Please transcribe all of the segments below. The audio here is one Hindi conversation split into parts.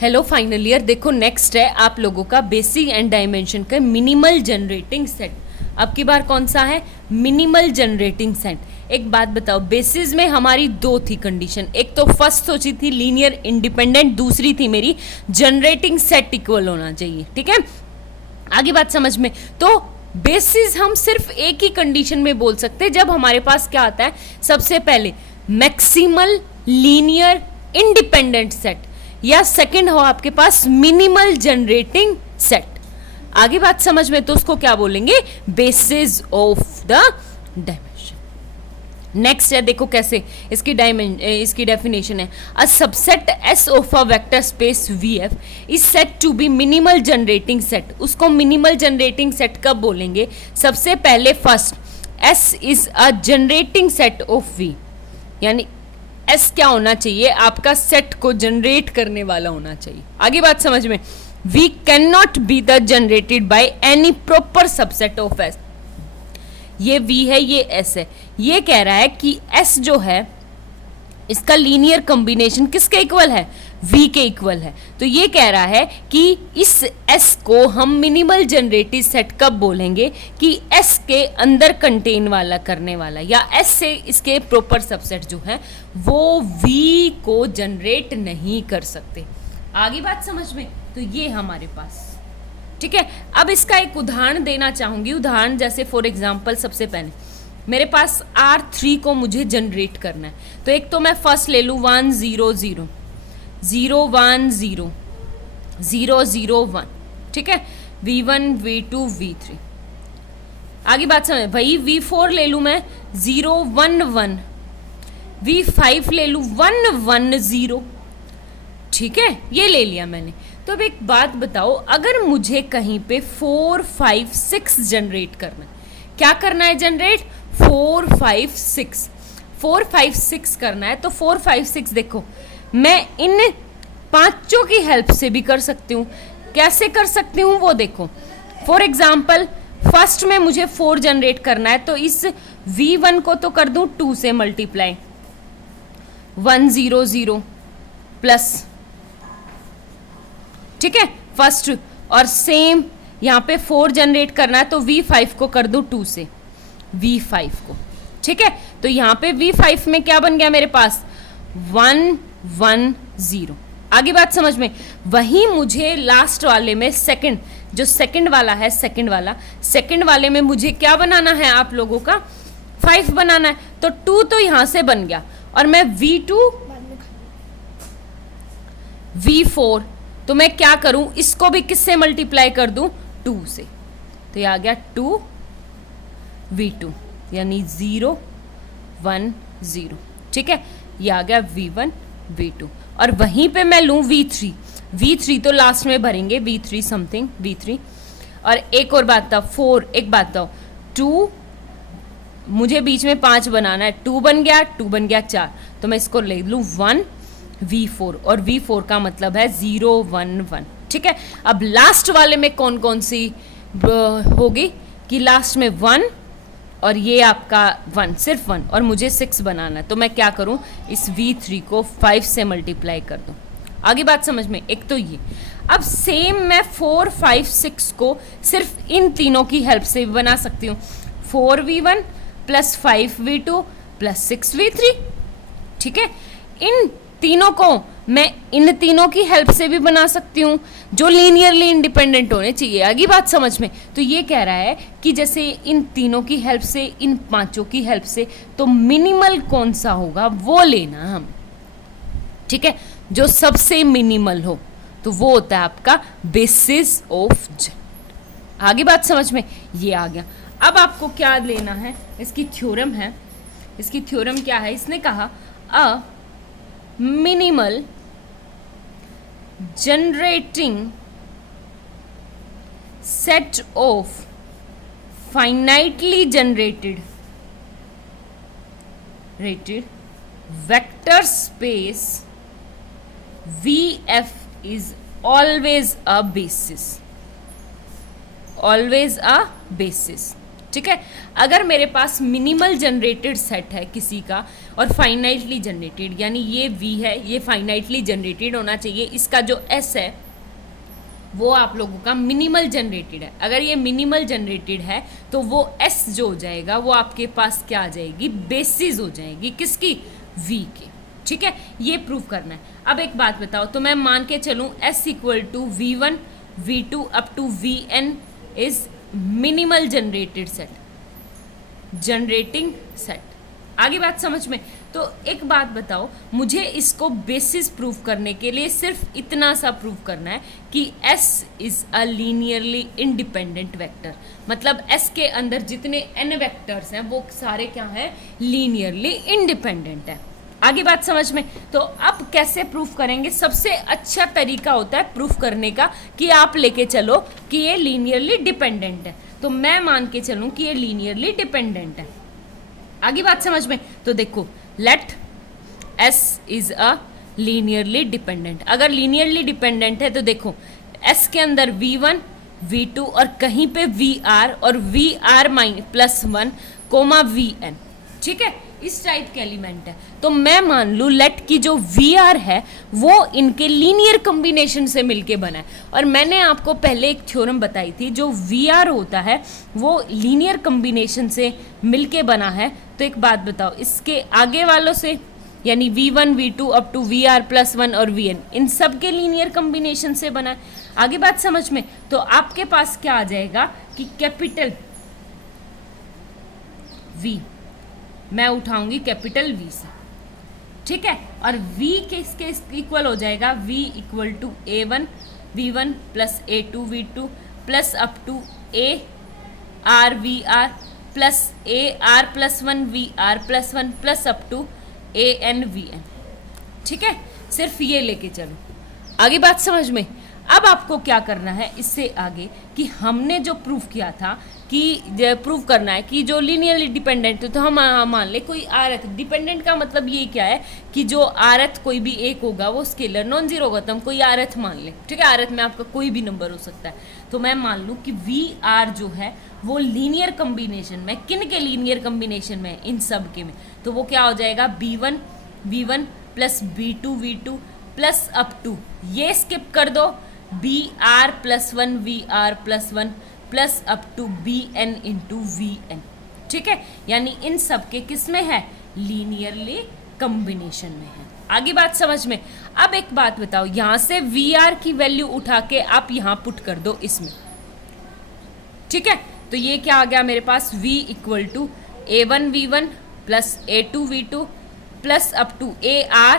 हेलो फाइनल ईयर, देखो नेक्स्ट है आप लोगों का बेसिक एंड डायमेंशन का मिनिमल जनरेटिंग सेट। अब की बार कौन सा है? Minimal generating set. एक बात बताओ, बेसिस में हमारी दो थी कंडीशन, एक तो फर्स्ट सोची थी लीनियर इंडिपेंडेंट, दूसरी थी मेरी जनरेटिंग सेट इक्वल होना चाहिए। ठीक है, आगे बात समझ में। तो बेसिस हम सिर्फ एक ही कंडीशन में बोल सकते हैं, जब हमारे पास क्या आता है, सबसे पहले मैक्सिमल लीनियर इंडिपेंडेंट सेट, या सेकंड हो आपके पास मिनिमल जनरेटिंग सेट। आगे बात समझ में, तो उसको क्या बोलेंगे? Basis of the dimension. Next है, देखो कैसे इसकी डेफिनेशन है, a subset S of a vector space V F is set to be minimal generating set. उसको मिनिमल जनरेटिंग सेट कब बोलेंगे? सबसे पहले first S is a generating set of V, यानी एस क्या होना चाहिए? आपका सेट को जनरेट करने वाला होना चाहिए। आगे बात समझ में। V can not be the generated by any proper subset of S. ये वी है, ये एस है। ये कह रहा है कि एस जो है इसका लीनियर कॉम्बिनेशन किसके इक्वल है? v के इक्वल है। तो ये कह रहा है कि इस s को हम मिनिमल जनरेटिव सेट कब बोलेंगे? कि s के अंदर कंटेन वाला करने वाला, या s से इसके प्रॉपर सबसेट जो है वो v को जनरेट नहीं कर सकते। आगे बात समझ में। तो ये हमारे पास ठीक है। अब इसका एक उदाहरण देना चाहूंगी। उदाहरण जैसे फॉर एग्जाम्पल, सबसे पहले मेरे पास R3 को मुझे जनरेट करना है, तो एक तो मैं फर्स्ट ले लूँ 1 0 0 0 1 0 0 0 1, ठीक है, V1 V2 V3। आगे बात समझ भाई, V4 ले लूँ मैं 0 1 1, V5 ले लूँ 1 1 0, ठीक है, ये ले लिया मैंने। तो अब एक बात बताओ, अगर मुझे कहीं पे 4 5 6 जनरेट करना है, क्या करना है? जनरेट 4 5 6 4 5 6 करना है। तो 4 5 6 देखो, मैं इन पांचों की हेल्प से भी कर सकती हूँ। कैसे कर सकती हूँ वो देखो। फॉर एग्जाम्पल, फर्स्ट में मुझे 4 जनरेट करना है, तो इस V1 को तो कर दूँ 2 से मल्टीप्लाई, 1 0 0 प्लस, ठीक है, फर्स्ट। और सेम यहाँ पे 4 जनरेट करना है, तो V5 को कर दूँ 2 से, V5 को, ठीक है। तो यहाँ पे V5 में क्या बन गया मेरे पास? 1 1 0। आगे बात समझ में। वहीं मुझे लास्ट वाले में सेकंड, जो सेकंड वाला है, सेकंड वाले में मुझे क्या बनाना है आप लोगों का? 5 बनाना है। तो 2 तो यहाँ से बन गया, और मैं V2 V4, तो मैं क्या करूं? इसको भी किससे मल्टीप्लाई कर दूं? 2 से। तो ये आ गया 2 V2, यानी 0 1 0, ठीक है। ये आ गया V1 V2, और वहीं पे मैं लूं V3 तो लास्ट में भरेंगे, V3 समथिंग V3। और एक और बात था, 4, एक बात था, 2 मुझे बीच में 5 बनाना है, 2 बन गया, 2 बन गया 4, तो मैं इसको ले लूं 1 V4, और V4 का मतलब है 0 1 1, ठीक है। अब लास्ट वाले में कौन कौन सी होगी? कि लास्ट में 1, और ये आपका 1, सिर्फ 1, और मुझे 6 बनाना है, तो मैं क्या करूं? इस V3 को 5 से मल्टीप्लाई कर दूं। आगे बात समझ में। एक तो ये। अब सेम मैं 4 5 6 को सिर्फ इन तीनों की हेल्प से भी बना सकती हूँ, 4 V1 plus 5 V2 plus 6 V3, ठीक है। इन तीनों को मैं इन तीनों की हेल्प से भी बना सकती हूँ, जो लीनियरली इंडिपेंडेंट होने चाहिए। आगे बात समझ में। तो ये कह रहा है कि जैसे इन तीनों की हेल्प से, इन पांचों की हेल्प से, तो मिनिमल कौन सा होगा वो लेना हम, ठीक है, जो सबसे मिनिमल हो, तो वो होता है आपका बेसिस ऑफ जनरेट। आगे बात समझ में। ये आ गया। अब आपको क्या लेना है? इसकी थ्योरम है। इसकी थ्योरम क्या है? इसने कहा अ minimal generating set of finitely generated vector space VF is always a basis, ठीक है। अगर मेरे पास मिनिमल जनरेटेड सेट है किसी का और फाइनाइटली जनरेटेड, यानी ये V है, ये फाइनाइटली जनरेटेड होना चाहिए, इसका जो S है वो आप लोगों का मिनिमल जनरेटेड है। अगर ये मिनिमल जनरेटेड है तो वो S जो हो जाएगा वो आपके पास क्या आ जाएगी, बेसिस हो जाएगी, किसकी, V की। ठीक है, ये प्रूव करना है। अब एक बात बताओ, तो मैं मान के चलूँ S equal to V1 V2 up to Vn is minimal generated set, generating set. आगे बात समझ में? तो एक बात बताओ, मुझे इसको बेसिस प्रूव करने के लिए सिर्फ इतना सा प्रूव करना है कि S is a linearly independent vector, मतलब S के अंदर जितने n वेक्टर्स हैं वो सारे क्या हैं, लीनियरली इंडिपेंडेंट है। आगे बात समझ में? तो अब कैसे प्रूफ करेंगे? सबसे अच्छा तरीका होता है प्रूफ करने का कि आप लेके चलो कि ये लीनियरली डिपेंडेंट है, तो मैं मान के चलूं कि ये लीनियरली डिपेंडेंट है। आगे बात समझ में? तो देखो, let S is a linearly dependent. अगर लीनियरली डिपेंडेंट है तो देखो S के अंदर V1 V2 और कहीं पे VR और VR प्लस 1 कोमा Vn, ठीक है, इस टाइप के एलिमेंट है। तो मैं मान लूँ लेट की जो VR है वो इनके लीनियर कॉम्बिनेशन से मिलके बना है, और मैंने आपको पहले एक थ्योरम बताई थी, जो VR होता है वो लीनियर कॉम्बिनेशन से मिलके बना है। तो एक बात बताओ, इसके आगे वालों से यानी V1 V2 up to VR plus 1 और Vn, इन सब के लीनियर कॉम्बिनेशन से बना है। आगे बात समझ में? तो आपके पास क्या आ जाएगा कि कैपिटल V मैं उठाऊंगी कैपिटल V से, ठीक है, और V किसके इक्वल हो जाएगा, V equal to A1 V1 plus A2 V2 plus up to AR VR plus AR plus 1 VR plus 1 plus up to AN VN, ठीक है। सिर्फ ये लेके चलो, आगे बात समझ में? अब आपको क्या करना है इससे आगे कि हमने जो प्रूफ किया था कि प्रूव करना है कि जो लीनियरली डिपेंडेंट है, तो हम मान ले कोई आरथ डिपेंडेंट का मतलब ये क्या है कि जो आरथ कोई भी एक होगा वो स्केलर नॉन जीरो होगा, तो हम कोई आरथ मान ले, ठीक है, आरथ में आपका कोई भी नंबर हो सकता है। तो मैं मान लूँ कि VR जो है वो लीनियर कम्बिनेशन में, किन के लीनियर कम्बिनेशन में, इन सब के में, तो वो क्या हो जाएगा, B1 V1 plus B2 V2 plus up to, ये स्किप कर दो, BR plus 1 VR plus 1 plus up to BN into VN, ठीक है, यानी इन सब के किस में है, लीनियरली कॉम्बिनेशन में है। आगे बात समझ में? अब एक बात बताओ, यहाँ से VR की वैल्यू उठा के आप यहाँ पुट कर दो इसमें, ठीक है, तो ये क्या आ गया मेरे पास, V equal to A1 V1 plus A2 V2 plus up to AR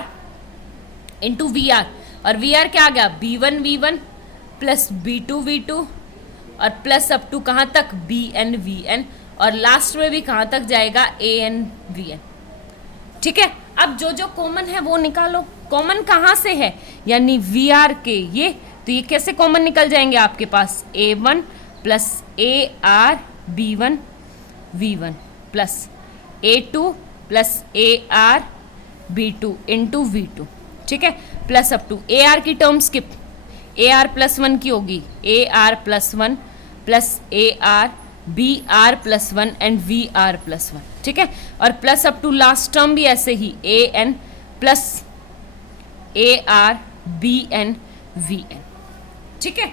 into VR, और VR क्या आ गया, B1 V1 plus B2 V2 और प्लस अप टू कहाँ तक, BN VN, और लास्ट में भी कहाँ तक जाएगा, AN VN, ठीक है। अब जो जो कॉमन है वो निकालो, कॉमन कहाँ से है, यानी VR के ये, तो ये कैसे कॉमन निकल जाएंगे आपके पास, A1 plus AR B1 V1 plus A2 plus AR B2 into V2, ठीक है, प्लस अप टू AR की टर्म स्किप, AR प्लस 1 की होगी AR plus 1 plus AR BR plus 1 and VR plus 1, ठीक है, और plus up to last term भी ऐसे ही AN plus AR BN VN, ठीक है।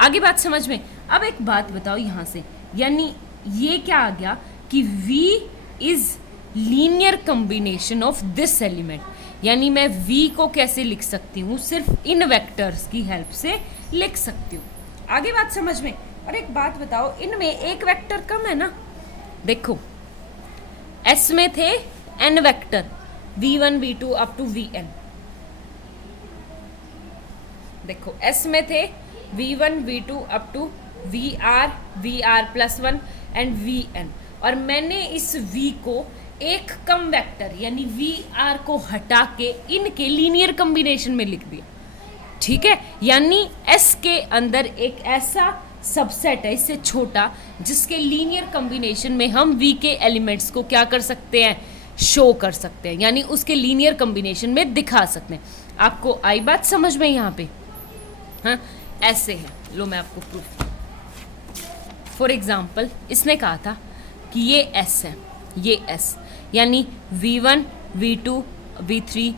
आगे बात समझ में? अब एक बात बताओ यहाँ से, यानी ये क्या आ गया कि V is linear combination of this element, यानी मैं V को कैसे लिख सकती हूँ, सिर्फ इन वेक्टर्स की हेल्प से लिख सकती हूँ। आगे बात समझ में? और एक बात बताओ, इनमें एक वेक्टर कम है ना, देखो S में थे n vector V1 V2 up to Vn, देखो S में थे V1 V2 up to VR plus 1 and Vn, और मैंने इस V को एक कम वेक्टर यानी VR को हटा के इनके लीनियर कॉम्बिनेशन में लिख दिया, ठीक है, यानी S के अंदर एक ऐसा सबसेट है इससे छोटा जिसके लीनियर कॉम्बिनेशन में हम V के एलिमेंट्स को क्या कर सकते हैं, शो कर सकते हैं, यानी उसके लीनियर कॉम्बिनेशन में दिखा सकते हैं। आपको आई बात समझ में यहाँ पे? हाँ, ऐसे है, लो मैं आपको प्रूफ, फॉर एग्जाम्पल इसने कहा था कि ये S है, ये S, यानी V1 V2 V3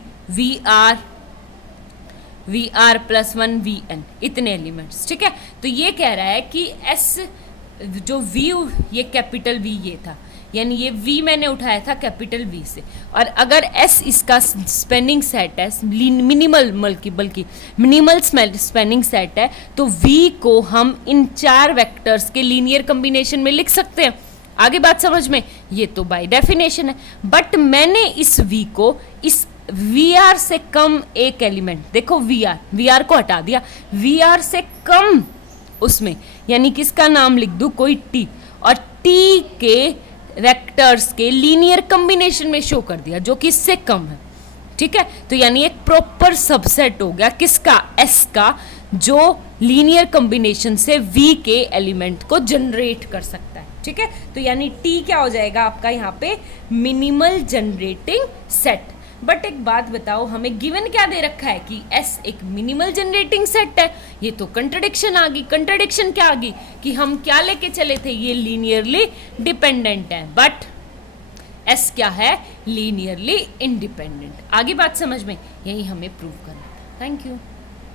VR plus 1 VN, इतने एलिमेंट्स, ठीक है। तो ये कह रहा है कि S जो V, ये कैपिटल V ये था, यानी ये V मैंने उठाया था कैपिटल V से, और अगर S इसका स्पेनिंग सेट है, मिनिमल बल्कि मिनिमल स्पेनिंग सेट है, तो V को हम इन 4 वेक्टर्स के लीनियर कम्बिनेशन में लिख सकते हैं। आगे बात समझ में, ये तो बाय डेफिनेशन है, बट मैंने इस V को इस VR से कम एक एलिमेंट, देखो VR को हटा दिया, VR से कम उसमें, यानी किसका नाम लिख दूं, कोई T, और T के वेक्टर्स के लीनियर कॉम्बिनेशन में शो कर दिया जो कि इससे कम है, ठीक है। तो यानी एक प्रॉपर सबसेट हो गया किसका, S का, जो लीनियर कॉम्बिनेशन से V के एलिमेंट को जनरेट कर सकता है, ठीक है। तो यानी T क्या हो जाएगा आपका यहाँ पे, मिनिमल जनरेटिंग सेट। बट एक बात बताओ, हमें गिवन क्या दे रखा है कि S एक मिनिमल जनरेटिंग सेट है, ये तो कंट्रडिक्शन आ गई। कंट्रडिक्शन क्या आ गई कि हम क्या लेके चले थे, ये लीनियरली डिपेंडेंट है, बट S क्या है, लीनियरली इंडिपेंडेंट। आगे बात समझ में, यही हमें प्रूव करना था। Thank you.